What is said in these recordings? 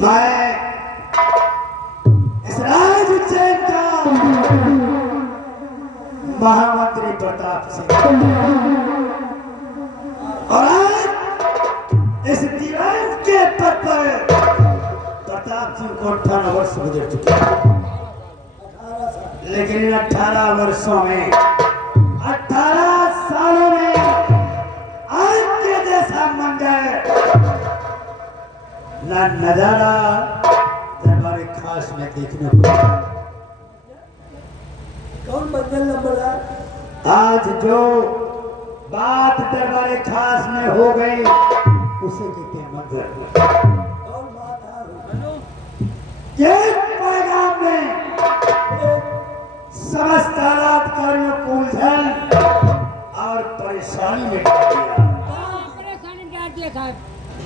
मैं इस राज उज्जैन का महामंत्री प्रताप सिंह और आज इस दीवान के पद पर प्रताप सिंह को 18 वर्ष गुजर चुके हैं। लेकिन इन 18 वर्षों में 18 सालों में आज के जैसा मंदिर ना नजारा दरबार खास में देखने को मिला। कौन मंदिर नंबर? आज जो बात दरबार खास में हो गई उसे कहते हैं मंदिर। कौन बात है? एक पैगाम में समस्त आलाधिकारियों को उलझन और परेशानी में डाल दिया।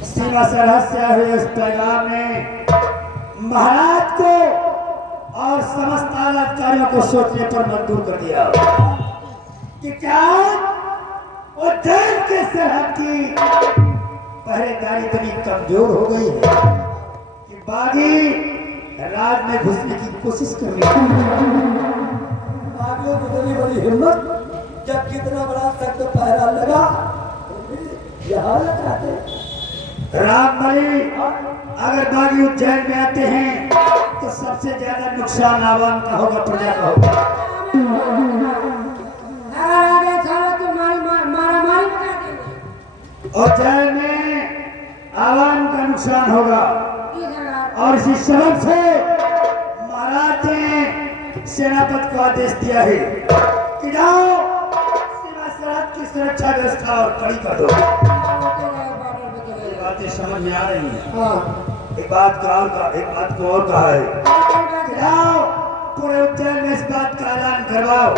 सीमा सरहद से हुए इस पैगाम में महाराज को और समस्त आलाधिकारियों को सोचने पर मजबूर कर दिया कि क्या उज्जैन के सरहद की पहरेदारी इतनी कमजोर हो गई है कि बागी राज में घुसने की कोशिश कर रही है। बागियों की इतनी बड़ी हिम्मत, जब कितना बड़ा सख्त पहरा लगा यहाँ लगाते। रामबली अगर बागी उज्जैन में आते हैं तो सबसे ज्यादा नुकसान आवाम का होगा, प्रजा का होगा। उज्जैन में आवाम का नुकसान होगा और इसी सबब से महाराज ने सेनापति को आदेश दिया है कि जाओ सीमा सरहद की सुरक्षा व्यवस्था और कड़ी कर दो। बातें समझ में आ रही है। एक बात को और कहा है कि जाओ पूरे उज्जैन में इस बात का ऐलान करवाओ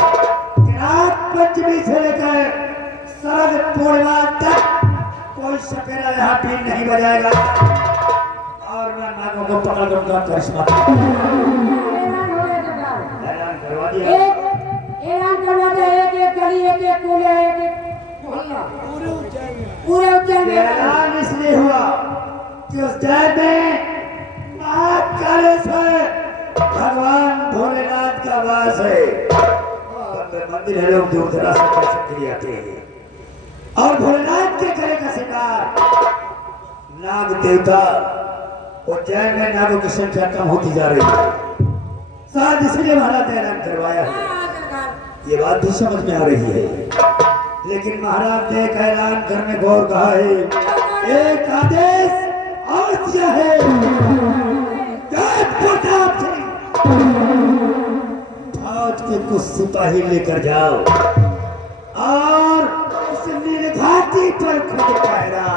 कि रात पंचमी से लेकर शरद पूर्णिमा तक कोई सपेरा यहाँ पीन नहीं बजाएगा और मैं नागों को पकड़ उनका करिश्मा ऐलान करवा दिया। पूरे उज्जैन में ऐलान इसलिए हुआ कि उज्जैन में महाकालेश्वर भगवान भोलेनाथ का वास है। मंदिर है, लोग दूर दराज से दर्शन के लिए आते हैं और भोलेनाथ के गले का शिकार नाग देवता। उज्जैन में नागों की संख्या कम होती जा रही है, शायद इसलिए महाराज ने ऐलान करवाया है। ये बात भी समझ में आ रही है, लेकिन महाराज ने एक ऐलान करने को और कहा है, एक आदेश और दिया है। प्रताप सिंह फौज के कुछ सिपाही लेकर जाओ और उस नील घाटी पर खुद पहरा।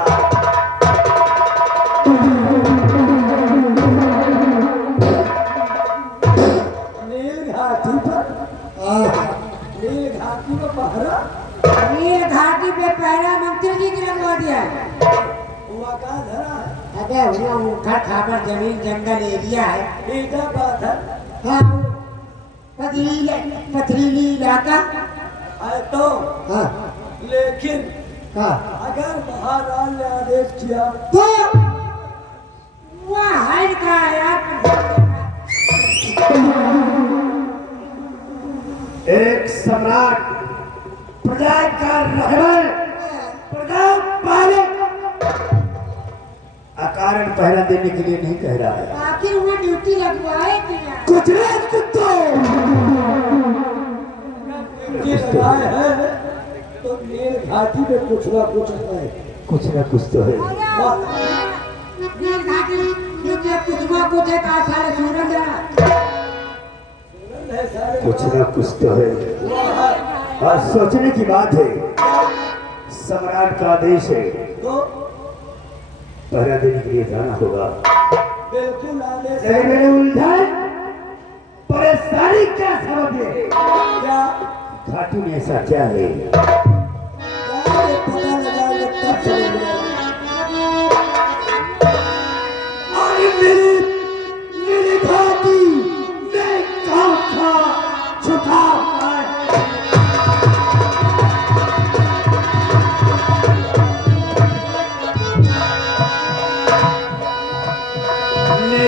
नील घाटी पर? नील घाटी में पहरा? नील घाटी पे पहरा मंत्री जी ने लगवा दिया है। हुआ कहाँ धरा है? अबे हुआ ऊखा खाबर जमीन जंगल एरिया है। बेटा बात है। हाँ, पथरीली इलाका है तो हाँ। लेकिन हाँ। अगर महाराज ने आदेश किया तो वह हर का एक सम्राट, प्रजा का रहबर, प्रजा पालक अकारण पहरा देने के लिए नहीं कह रहा है। आखिर वो ड्यूटी लगवाए क्या? कुछ नहीं कुत्तों लगाए हैं तो नील घाटी में कुछ ना कुछ है। कुछ ना कुछ तो है। नील घाटी जो कुछ ना कुछ है का सारे सूरज कुछ ना कुछ तो है और सोचने की बात है। सम्राट का आदेश है, तो पहरा देने के लिए जाना होगा। बिल्कुल आदेश चाहे मेरे उलझन परेशानी क्या सबब है, क्या घाटी में ऐसा क्या है? पता लगाएंगे तब चलेंगे। मेरी घाटी में कौन था छुपा है?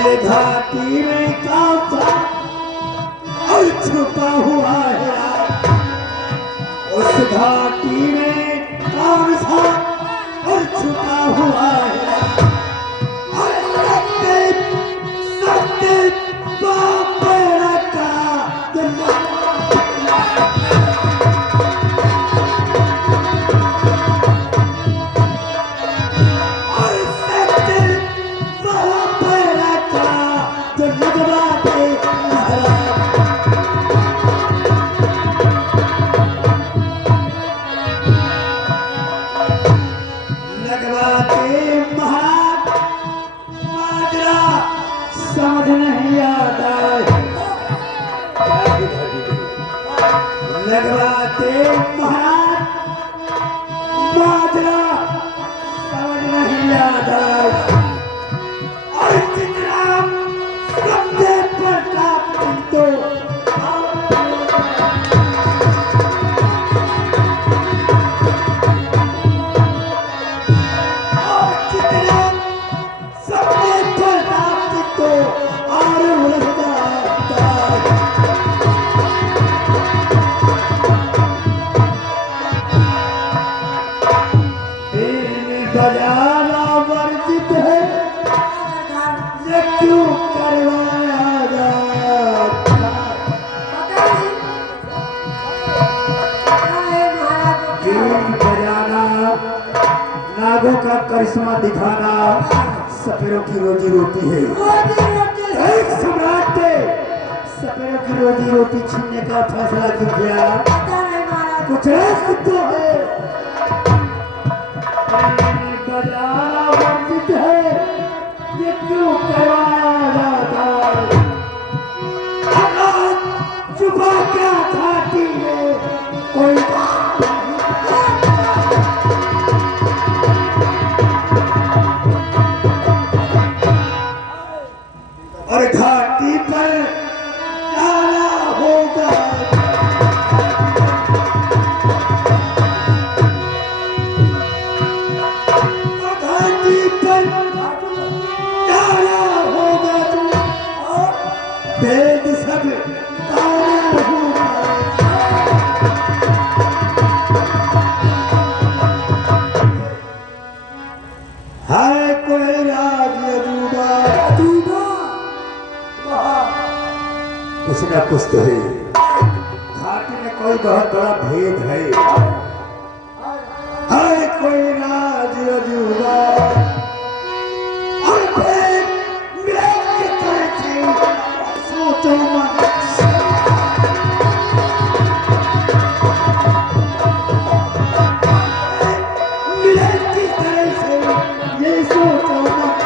बजाना वर्जित है, ये क्यों करवाया जाता? बीन बजाना, नागों का करिश्मा दिखाना सपेरों की रोजी रोटी है। एक सम्राट ने सपेरों की रोजी रोटी छीनने का फैसला क्यों किया? कुछ ऐसा तो है। बजाना वर्जित है, ये क्यों करवाया जाता? चुपा क्या घाटी में कोई और घाटी पर जाना होगा। घाटी पर जाना होगा और भेद सब पाना होगा। है कोई राज अजूबा, कुछ ना कुछ तो है। घाटी में कोई बहुत बड़ा भेद है कोई राज अजूबा और भेद मिले के तरह से सोचो मत। मिले की तरह से ये सोचो मत।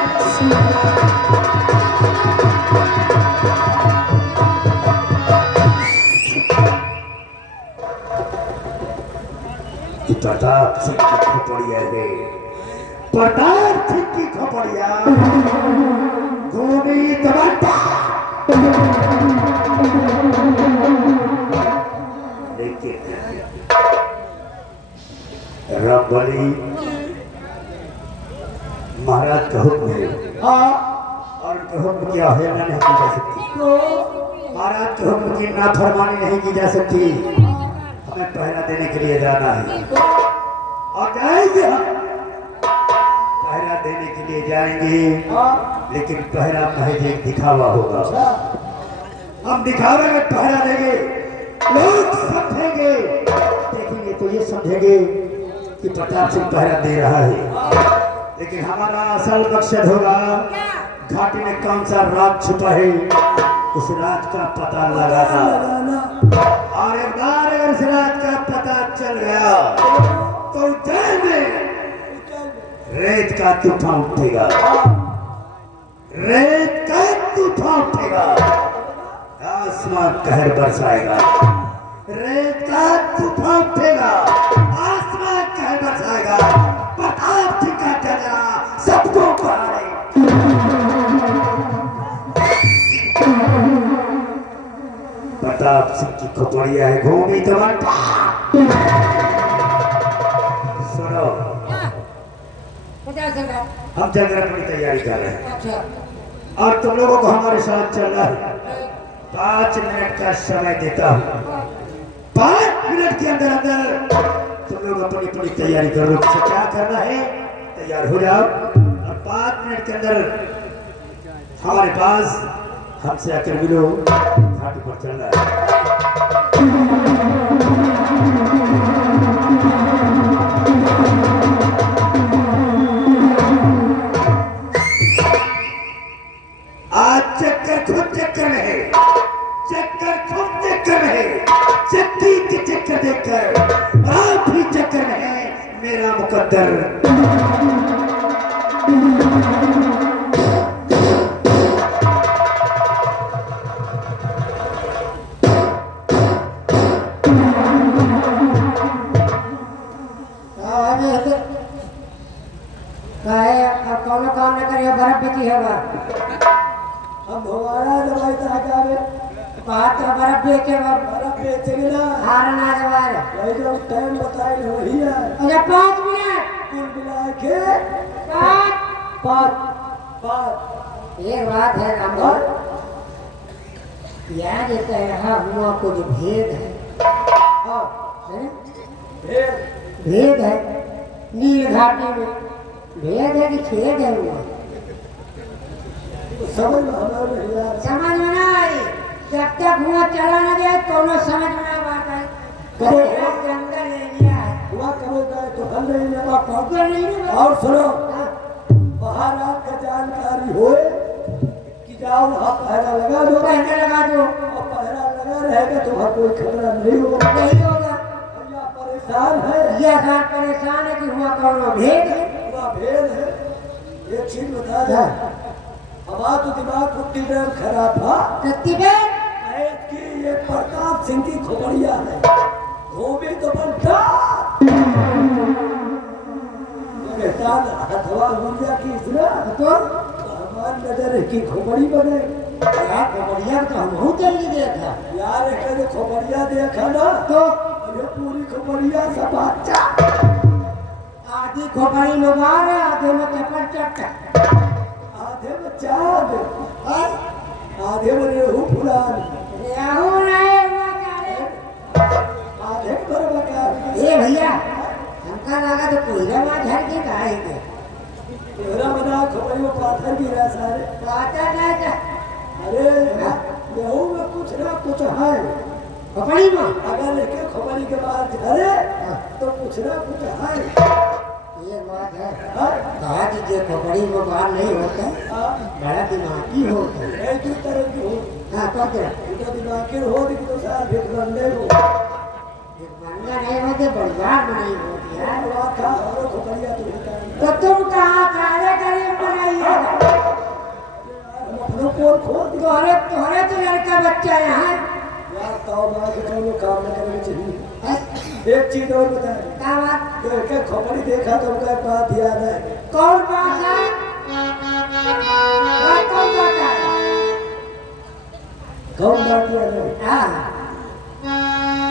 प्रताप सिंह की खोपड़िया है, प्रताप सिंह की खोपड़िया घूमी तबाटा। लेकिन रंगबली महाराज का हुक्म है और उनके हुक्म की अवहेलना नहीं की जा सकती। महाराज के हुक्म की नाफरमानी नहीं की जा सकती। हमें पहरा देने के लिए जाना है और जाएंगे। हम पहरा देने के लिए जाएंगे, लेकिन पहरा महज एक दिखावा होगा। हम दिखावे में पहरा देंगे, लोग समझेंगे, देखेंगे तो ये समझेंगे कि प्रताप सिंह पहरा दे रहा है। लेकिन हमारा असल मकसद होगा घाटी में कौन सा राज छुपा है, उस राज का पता लगाना। और एक बार अगर इस राज का पता चल गया तो जेल में रेत का तूफान उठेगा, रेत का तूफान उठेगा, आसमान कहर बरसाएगा। रेत का तूफान उठेगा, आसमान कहर बरसाएगा। प्रताप सिंह का डरा सबको पहाड़े। प्रताप सिंह की खोपड़िया है घूमी तबाटा। सुनो, हम चल रहे अपनी तैयारी कर रहे हैं और तुम लोगों को हमारे साथ चलना है। 5 मिनट का समय देता हूँ। 5 मिनट के अंदर अंदर तुम लोग अपनी अपनी तैयारी करो। क्या करना है, तैयार हो जाओ और 5 मिनट के अंदर हमारे पास हमसे आकर मिलो। घाटी पर चलना है। आज चक्कर खुद चक्कर है, चक्कर खुद चक्कर है, चक्की के चक्कर देखकर आप ही चक्कर है मेरा मुकद्दर। कौन काम न करिए बर्फ बेची है अब हमारा दवाई था जावे बात तो बर्फ बेचे बर्फ बेचेंगे ना हारना दवाई वही जो टाइम बताए वही है। अच्छा 5 मिनट कुल मिला के 5 5 एक बात है रामगढ़, यहाँ जो कह हुआ कुछ भेद है। भेद भेद है नील घाटी में भेद है कि खेद है वो समझ में हमारा नहीं यार समझ में ना आई जब तक हुआ चला न जाए दोनों समझ में ना बात आई करो। जंगल एरिया है हुआ करो गए तो हल नहीं लगा पौधे नहीं ना और सुनो हाँ, बाहर आपका जानकारी होए कि जाओ वहाँ पहरा लगा दो पहले लगा दो और पहरा लगा रहेगा तो वहाँ कोई खतरा नहीं होगा नहीं होगा या परेशान है यह बात परेशान है कि हुआ कौन भेद है पूरा भेद है एक चीज बता दे हमारा तो दिमाग कुत्ती टाइम खराब था कत्ती पे कैद की ये प्रताप सिंह की खोपड़िया है धोबी तो बनता हथवा गुड़िया की इसरा तो हमारी नजर की खोपड़ी बने यार बढ़िया तो हम बहुत जल्दी देखा यार एक खोपड़िया देखा ना तो ये पूरी खोपड़िया सब अच्छा आधी खोपड़ी में बार है आधे में चपड़ चट आधे में चाँद आधे में रेहू फुलान रेहू नहीं हुआ क्या रे आधे पर बकार ए भैया हमका लगा तो कोई रवा झर के गाय के मेरा बना खोपड़ी में पाथर गिरा सारे पाता ना था अरे रेहू में कुछ ना कुछ है खोपड़ी में अगर एक खोपड़ी के बाद झरे तो कुछ ना कुछ है ये बात है हाँ? कहा दीजिए खोपड़ी में बाहर नहीं होता हाँ? बड़ा दिमागी होता है नहीं तू तरह की हो हाँ तो क्या तो दिमाग हो तो सारा भेद बंदे हो बंगा नहीं होते बलियार नहीं होती यार बात था और खोपड़िया तो होता है तो तुम कहाँ कार्य करें बनाइएगा अपनों को खोद तोहरे तोहरे तो लड़का बच्चा यहाँ यार ताऊ माँ के तो लोग काम न करने चाहिए है एक चीज और बताए क्या बात तो एक खोपड़ी देखा तो उनका एक बात याद है कौन बात है कौन बात है कौन बात याद है हाँ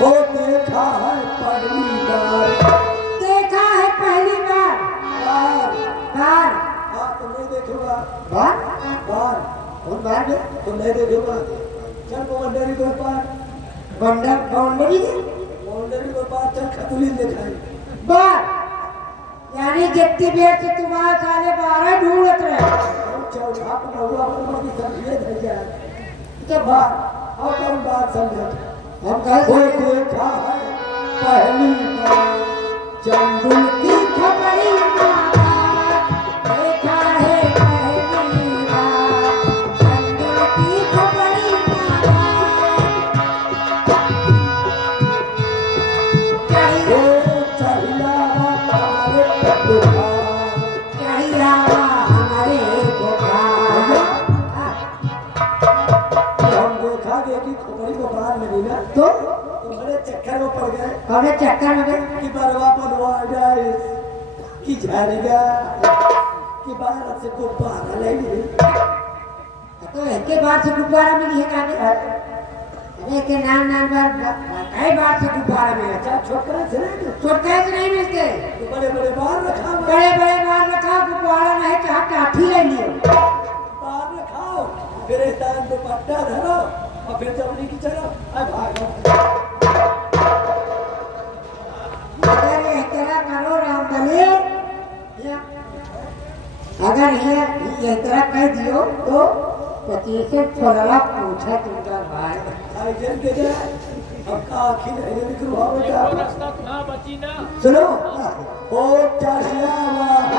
वो देखा है पहली बार देखा है पहली बार बार बार हाँ तो नहीं देखूंगा बार बार कौन बार में तो नहीं देखूंगा चल बाउंड्री को पार बंडर बाउंड्री बाउंड्री को पार चल खतुली दिखाई बार यानी जितनी देर से तुम्हारा साले 12 ढूंढत रहे चौथा पर हुआ पर समझे नहीं जाए तो बार और कौन बात समझे हम कहे वो देखा है पहली बार चंदुल की खबरी देखा है पहली बार चंदुल की खबरी वो चाहिया हमारे पटुखा चाहिए हमारे हम देखा गया कि खोपड़ी को बाहर मिली ना तो बड़े चक्कर में पड़ गए कौन चक्कर में गए कि बरवा बनवा जाए कि झाड़िया कि बाहर से को बाहर लेगी तो एक बार से गुब्बारा मिली है काहे अरे के नाम बार कई बार से गुब्बारा मिला अच्छा छोटा से नहीं छोटे से नहीं मिलते तो बड़े बड़े बाहर रखा हुआ बड़े बड़े बार रखा गुब्बारा नहीं चाह काठी ले लियो बाहर रखाओ फिर स्थान पे पट्टा धरो और फिर जमनी की चलो अरे भागो अगर ये तरह करो रामदले अगर ये तरह कह दियो तो 25 छोड़ा पूछा तुमका भाई आई जन के जाए अब का आखिर है निकल हुआ बेटा रास्ता ना बची ना सुनो ओ चाचिया वाह